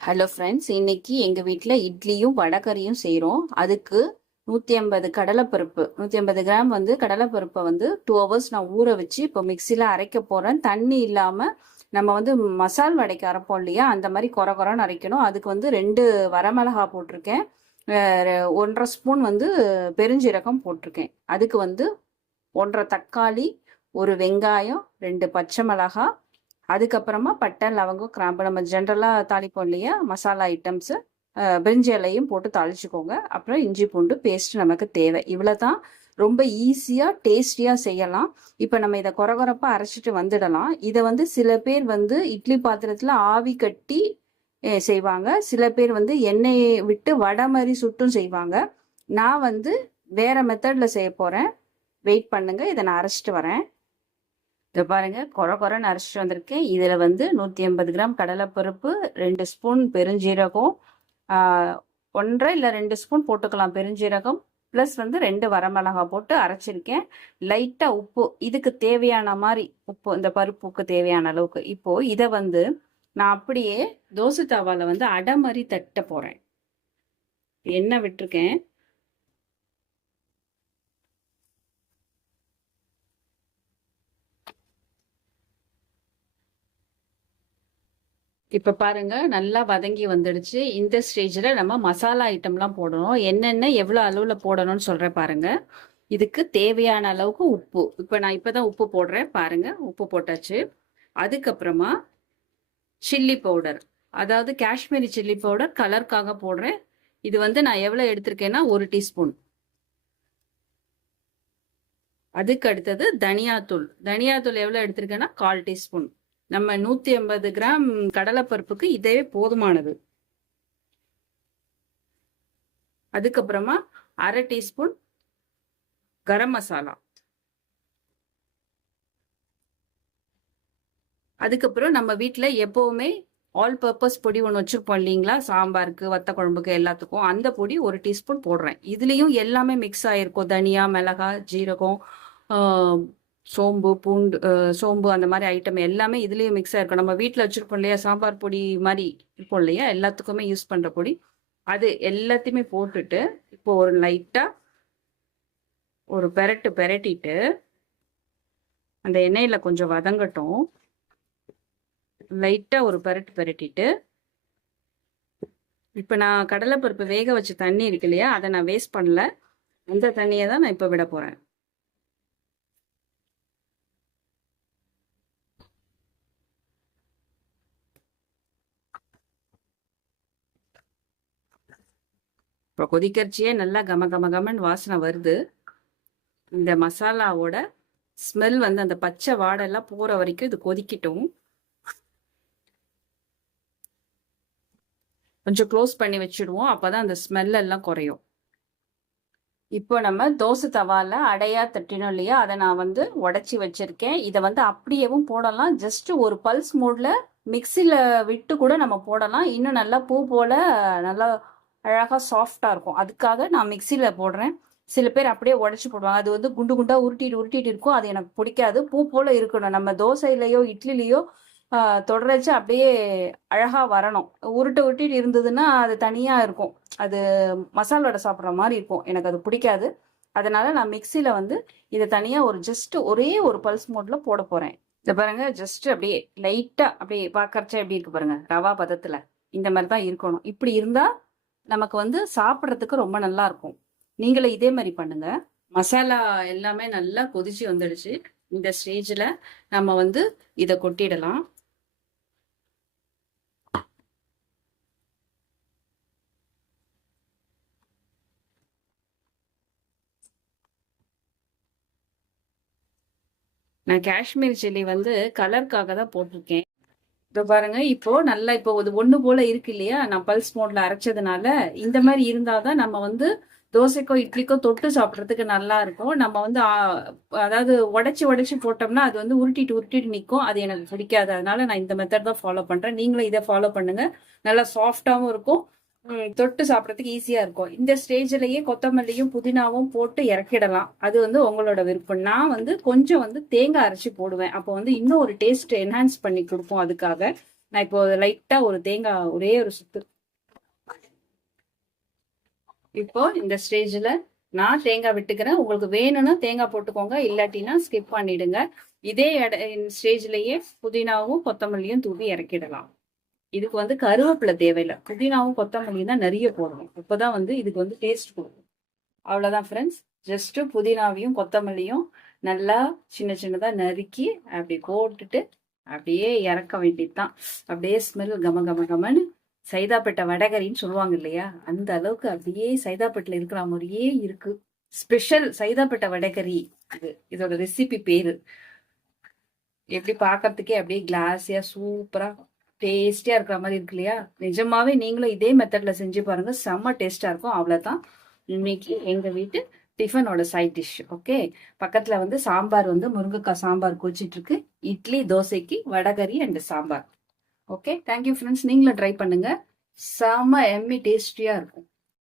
Hello friends, இன்னைக்கு எங்கள் வீட்டில் இட்லியும் வடகறியும் செய்கிறோம். அதுக்கு 150 கடலைப்பருப்பு, 150 கிராம் கடலைப்பருப்பை 2 ஹவர்ஸ் நான் ஊற வச்சு இப்போ மிக்சியில் அரைக்க போகிறேன். தண்ணி இல்லாமல் நம்ம மசால் வடைக்கு அரைப்போம் இல்லையா, அந்த மாதிரி குறை குறைன்னு அரைக்கணும். அதுக்கு 2 வரமிளகா போட்டிருக்கேன், 1.5 ஸ்பூன் பெருஞ்சீரகம் போட்டிருக்கேன். அதுக்கு 1.5 தக்காளி, ஒரு வெங்காயம், 2 பச்சை மிளகாய், அதுக்கப்புறமா பட்டை, லவங்கம், கிராம்பு, நம்ம ஜென்ரலாக தாளிப்போம் இல்லையா மசாலா ஐட்டம்ஸு, பிரிஞ்சி இலையும் போட்டு தாளிச்சுக்கோங்க. அப்புறம் இஞ்சி பூண்டு பேஸ்ட் நமக்கு தேவை. இவ்வளோ தான். ரொம்ப ஈஸியாக டேஸ்டியாக செய்யலாம். இப்போ நம்ம இதை கொரகொரப்பாக அரைச்சிட்டு வந்துடலாம். இதை சில பேர் இட்லி பாத்திரத்தில் ஆவி கட்டி செய்வாங்க. சில பேர் எண்ணெயை விட்டு வடை மாதிரி சுட்டும் செய்வாங்க. நான் வேற மெத்தடில் செய்ய போகிறேன். வெயிட் பண்ணுங்க, இதை நான் அரைச்சிட்டு வரேன். இதை பாருங்க, குறை குறைன்னு அரைச்சிட்டு வந்திருக்கேன். இதில் 150 கிராம் கடலைப்பருப்பு, 2 ஸ்பூன் பெருஞ்சீரகம், 1.5 இல்லை 2 ஸ்பூன் போட்டுக்கலாம் பெருஞ்சீரகம், ப்ளஸ் 2 வரமிளகா போட்டு அரைச்சிருக்கேன். லைட்டாக உப்பு, இதுக்கு தேவையான மாதிரி உப்பு, இந்த பருப்புக்கு தேவையான அளவுக்கு. இப்போது இதை நான் அப்படியே தோசை தவாவில் அடை மாதிரி தட்ட போகிறேன். எண்ணெய் விட்டுருக்கேன். இப்போ பாருங்க, நல்லா வதங்கி வந்துடுச்சு. இந்த ஸ்டேஜில் நம்ம மசாலா ஐட்டம்லாம் போடணும். என்னென்ன எவ்வளோ அளவில் போடணும்னு சொல்கிறேன் பாருங்க. இதுக்கு தேவையான அளவுக்கு உப்பு. நான் இப்போ தான் உப்பு போடுறேன் பாருங்க. உப்பு போட்டாச்சு. அதுக்கப்புறமா சில்லி பவுடர், அதாவது காஷ்மீரி சில்லி பவுடர், கலருக்காக போடுறேன். இது நான் எவ்வளோ எடுத்திருக்கேன்னா 1 டீஸ்பூன். அதுக்கு அடுத்தது தனியாத்தூள். தனியாத்தூள் எவ்வளோ எடுத்திருக்கேன்னா 1/4 டீஸ்பூன். நம்ம 150 கிராம் கடலைப்பருப்புக்கு இதே போதுமானது. அதுக்கப்புறமா 1/2 டீஸ்பூன் கரம் மசாலா. அதுக்கப்புறம் நம்ம வீட்டில் எப்பவுமே ஆல் பர்பஸ் பொடி ஒன்று வச்சிருப்போம் இல்லைங்களா, சாம்பாருக்கு, வத்த குழம்புக்கு, எல்லாத்துக்கும். அந்த பொடி 1 டீஸ்பூன் போடுறேன். இதுலேயும் எல்லாமே மிக்ஸ் ஆகிருக்கும். தனியா, மிளகாய், ஜீரகம், சோம்பு, பூண்டு, சோம்பு, அந்த மாதிரி ஐட்டம் எல்லாமே இதுலேயும் மிக்ஸ் ஆகிருக்கும். நம்ம வீட்டில் வச்சுருப்போம் இல்லையா, சாம்பார் பொடி மாதிரி இருப்போம் இல்லையா, எல்லாத்துக்குமே யூஸ் பண்ணுற பொடி. அது எல்லாத்தையுமே போட்டுட்டு இப்போ ஒரு லைட்டாக ஒரு பெரட்டிட்டு அந்த எண்ணெயில் கொஞ்சம் வதங்கட்டும். லைட்டாக ஒரு பெரட்டிட்டு இப்போ நான் கடலைப்பருப்பு வேக வச்ச தண்ணி இருக்கு இல்லையா, அதை நான் வேஸ்ட் பண்ணல. அந்த தண்ணியை தான் நான் இப்போ விட போகிறேன். இப்போ கொதிக்கரிச்சியே நல்லா கமன்னு வாசனை வருது. இந்த மசாலாவோட ஸ்மெல் அந்த பச்சை வாடெல்லாம் போகிற வரைக்கும் இது கொதிக்கட்டும். கொஞ்சம் க்ளோஸ் பண்ணி வச்சுடுவோம், அப்போதான் அந்த ஸ்மெல் எல்லாம் குறையும். இப்போ நம்ம தோசை தவால அடையா தட்டினோம் இல்லையா, அதை நான் உடச்சி வச்சிருக்கேன். இதை அப்படியேவும் போடலாம். ஜஸ்ட் ஒரு பல்ஸ் மோட்ல மிக்சியில் விட்டு கூட நம்ம போடலாம். இன்னும் நல்லா பூ போல நல்லா அழகாக சாஃப்டாக இருக்கும். அதுக்காக நான் மிக்சியில் போடுறேன். சில பேர் அப்படியே உடச்சி போடுவாங்க. அது குண்டு குண்டாக உருட்டிட்டு இருக்கும். அது எனக்கு பிடிக்காது. பூ போல் இருக்கணும். நம்ம தோசையிலையோ இட்லிலையோ தொடரச்சு அப்படியே அழகாக வரணும். உருட்டிட்டு இருந்ததுன்னா அது தனியாக இருக்கும். அது மசால் வடை சாப்பிட்ற மாதிரி இருக்கும். எனக்கு அது பிடிக்காது. அதனால நான் மிக்சியில் இதை தனியாக ஜஸ்ட் ஒரே ஒரு பல்ஸ் மோட்டில் போட போகிறேன். இதை பாருங்க, ஜஸ்ட் அப்படியே லைட்டாக அப்படியே பார்க்கறச்சா எப்படி இருக்கு பாருங்க, ரவா பதத்தில். இந்த மாதிரி தான் இருக்கணும். இப்படி இருந்தால் நமக்கு சாப்பிட்றதுக்கு ரொம்ப நல்லா இருக்கும். நீங்களும் இதே மாதிரி பண்ணுங்க. மசாலா எல்லாமே நல்லா கொதிச்சு வந்துடுச்சு. இந்த ஸ்டேஜில் நம்ம இதை கொட்டிடலாம். நான் காஷ்மீர் சில்லி கலருக்காக தான் போட்டிருக்கேன். இப்போ பாருங்க, இப்போ நல்லா இப்போ ஒன்று போல இருக்கு இல்லையா, நான் பல்ஸ் மோட்ல அரைச்சதுனால. இந்த மாதிரி இருந்தாதான் நம்ம தோசைக்கோ இட்லிக்கோ தொட்டு சாப்பிட்றதுக்கு நல்லா இருக்கும். நம்ம அதாவது உடச்சி போட்டோம்னா அது உருட்டிட்டு நிற்கும். அது எனக்கு பிடிக்காது. அதனால நான் இந்த மெத்தட் தான் ஃபாலோ பண்றேன். நீங்களும் இதை ஃபாலோ பண்ணுங்க. நல்லா சாஃப்டாகவும் இருக்கும், தொட்டு சாப்பிட்றதுக்கு ஈஸியா இருக்கும். இந்த ஸ்டேஜ்லயே கொத்தமல்லியும் புதினாவும் போட்டு இறக்கிடலாம். அது உங்களோட விருப்பம். நான் கொஞ்சம் தேங்காய் அரைச்சி போடுவேன். அப்போ இன்னும் ஒரு டேஸ்ட் என்ஹான்ஸ் பண்ணி கொடுப்போம். அதுக்காக நான் இப்போ லைட்டா ஒரு தேங்காய் ஒரே ஒரு சுத்து. இப்போ இந்த ஸ்டேஜ்ல நான் தேங்காய் விட்டுக்கிறேன். உங்களுக்கு வேணும்னா தேங்காய் போட்டுக்கோங்க, இல்லாட்டினா ஸ்கிப் பண்ணிடுங்க. இதே ஸ்டேஜ்லயே புதினாவும் கொத்தமல்லியும் தூவி இறக்கிடலாம். இதுக்கு வந்து கருவேப்பிலை தேவையில்லை, புதினாவும் கொத்தமல்லியும் தான் நிறைய போடணும். அப்பதான் வந்து இதுக்கு வந்து டேஸ்ட் கொடுக்கும். அவ்வளவுதான் ஃப்ரெண்ட்ஸ். ஜஸ்ட் புதினாவையும் கொத்தமல்லியும் நல்லா சின்ன சின்னதா நறுக்கி அப்படி போட்டுட்டு அப்படியே இறக்க வேண்டியதுதான். அப்படியே ஸ்மெல் கம கம கமன்னு சைதாப்பேட்டை வடகரின்னு சொல்லுவாங்க இல்லையா, அந்த அளவுக்கு அப்படியே சைதாப்பேட்டில் இருக்கிற மாதிரியே இருக்கு. ஸ்பெஷல் சைதாப்பேட்டை வடகரி. இதோட ரெசிபி பேரு. எப்படி பார்க்கறதுக்கே அப்படியே கிளாஸியா சூப்பரா டேஸ்டியா இருக்கிற மாதிரி இருக்கு இல்லையா? நிஜமாவே நீங்களும் இதே மெத்தட்ல செஞ்சு பாருங்க, செம்ம டேஸ்டா இருக்கும். அவ்வளவுதான் இன்னைக்கு எங்க வீட்டு டிஃபனோட சைட் டிஷ். ஓகே, பக்கத்துல வந்து சாம்பார் வந்து முருங்கைக்காய் சாம்பார் கொச்சிட்டு இருக்கு. இட்லி தோசைக்கு vada curry and sambar. Okay, thank you friends. நீங்களும் ட்ரை பண்ணுங்க, செம்ம எம்மி டேஸ்டியா இருக்கும்.